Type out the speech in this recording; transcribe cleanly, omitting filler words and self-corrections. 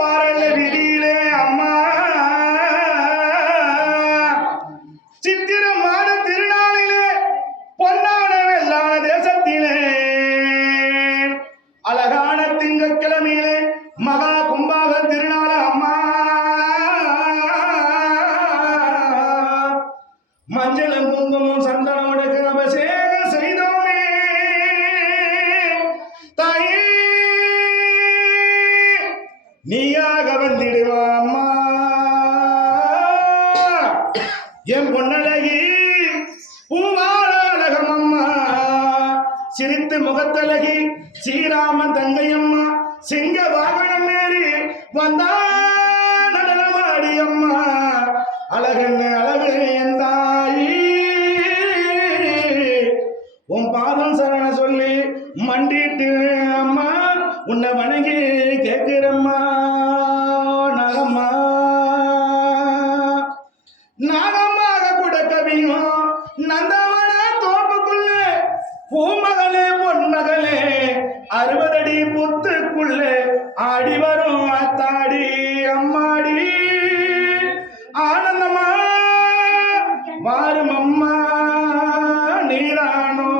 பூப்பாரல்ல விதியிலே அம்மா சித்திர மாத திருநாளிலே பொன்னான வெள்ளான தேசத்திலே அழகான திங்கட்கிழமையிலே மகா கும்பாக திருநாள அம்மா மஞ்சளும் குங்குமம் சந்தனமுடக்கு அபிஷேகம் செய்தோமே தாயே நீயாக வந்திடுவா அம்மா என் பொன்னழகி பூவார அழகம் அம்மா சிரித்து முகத்தழகி ஸ்ரீராமன் தங்கையம்மா சிங்க வாகனம் ஏறி வந்தா நடனமாடி அம்மா அழகன்னு அழகு என் தாயி உன் பாதம் சரண சொல்லி மண்டிட்டு அம்மா உன்னை வணங்கி கேட்கிறம்மா நாகம்மா நாகம்மாக கூட கவியும் நந்தவன தோப்புக்குள்ள பூமகளே பொன்மகளே 60 அடி புத்துக்குள்ள ஆடி வரும் அத்தாடி அம்மாடி ஆனந்தமா வாரும் அம்மா நீரானோ